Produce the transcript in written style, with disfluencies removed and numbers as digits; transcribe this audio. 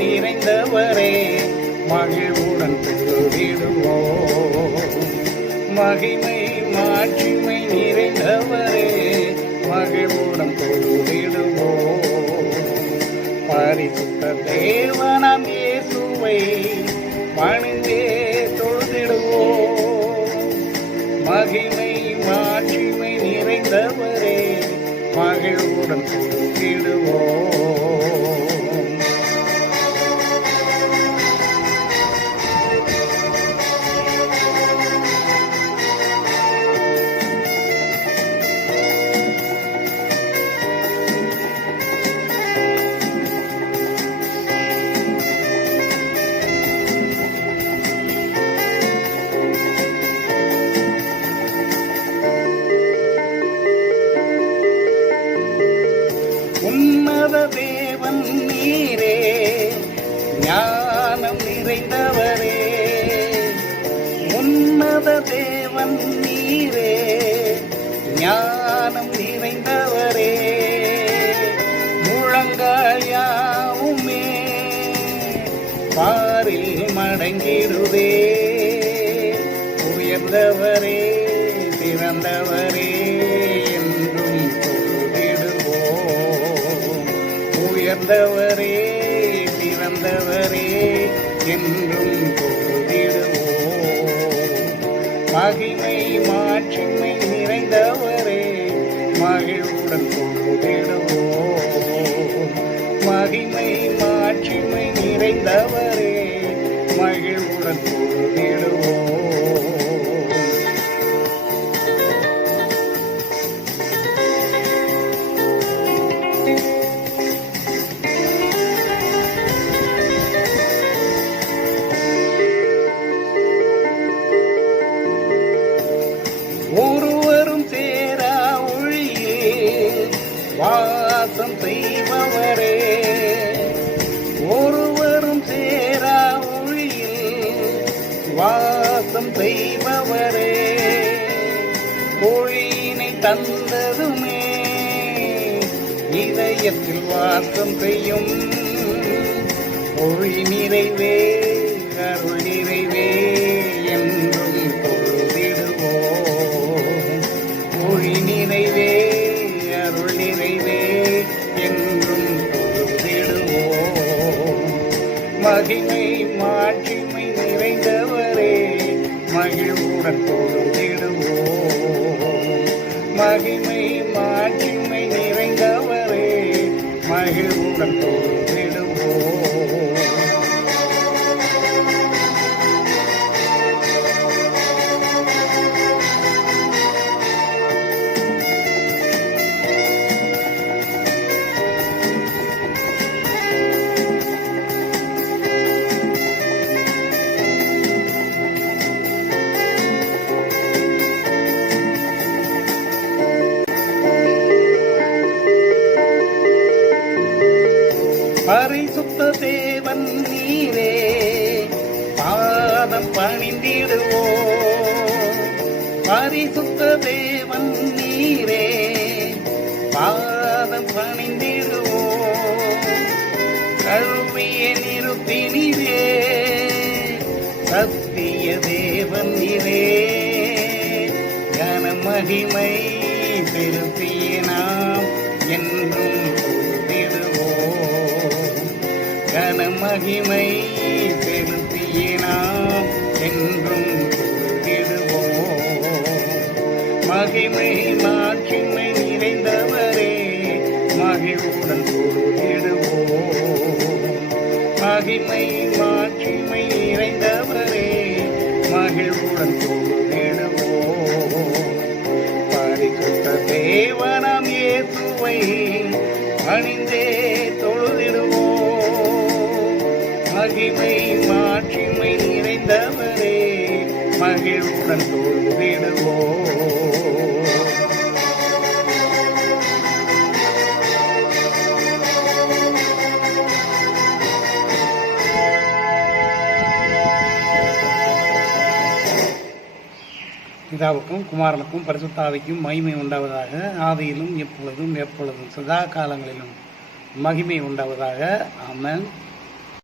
நிறைந்தவரே மகிழ்வுடன் தொழுதிடுவோம். மகிமை மாட்சிமை நிறைந்தவரே மகிழ்வுடன் தொழுதிடுவோம். பரிசுத்த தேவனாம் இயேசுவை பணிந்தே தொழுதிடுவோம். மகிமை மாட்சிமை நிறைந்தவரே மகிழ்வுடன் தொழுதிடுவோம். உன்னத தேவன் நீரே ஞானம் நிறைந்தவரே. உன்னத தேவன் நீரே ஞானம் நிறைந்தவரே. முழங்கால் யாவுமே பாரில் மடங்கிடுவே. உயர்ந்தவரே சிறந்தவரே என்றும் உயர்ந்தவரே சிறந்தவரே என்றும் தொழுதிடுவோம். மகிமை மாட்சிமை நிறைந்தவரே மகிழ்வுடன் தொழுதிடுவோம். மகிமை மாட்சிமை நிறைந்தவரே மகிழ்வுடன் தொழுதிடுவோம். ஒருவரும் சேரா ஒளியில் வாசம் செய்பவரே. ஒருவரும் சேரா ஒளியில் வாசம் செய்பவரே. ஒளியினை தந்ததுமே இதயத்தில் வாசம் செய்யும். ஒளி நிறைவே அருள் நிறைவே என்றும் ஒளி நிறைவே அருள் நிறைவே என்றும் தொழுதிடுவோம். மகிமை மாட்சிமை நிறைந்தவரே மகிழ்வுடன் தொழுதிடுவோம். மகிமை மாட்சிமை நிறைந்தவரே மகிழ்வுடன் தொழுதிடுவோம். பரிசுத்த தேவன் நீரே பாதம் பணிந்திடுவோம். பரிசுத்த தேவன் நீரே பாதம் பணிந்திடுவோம். கழுவிய நிறுத்தினீரே சத்திய தேவன் நீரே. கன மகிமை செலுத்திய நாம் என்றும் கன மகிமை செலுத்திய நாம் என்றும் தொழுதிடுவோம். மகிமை மாட்சிமை நிறைந்தவரே மகிழ்வுடன் தொழுதிடுவோம். மகிமை மாட்சிமை நிறைந்தவரே மகிழ்வுடன் தொழுதிடுவோம். பரிசுத்த தேவனாம் இயேசுவை பணிந்தே தொழுதிடுவோம். மகிமை மாட்சிமை நிறைந்தவரே மகிழ்வுடன் தொழுதிடுவோம். பிதாவுக்கும் குமாரனுக்கும் பரிசுத்தாவிக்கும் மகிமை உண்டாவதாக. ஆதியிலும் எப்பொழுதும் எப்பொழுதும் சதா காலங்களிலும் மகிமை உண்டாவதாக. ஆமென்.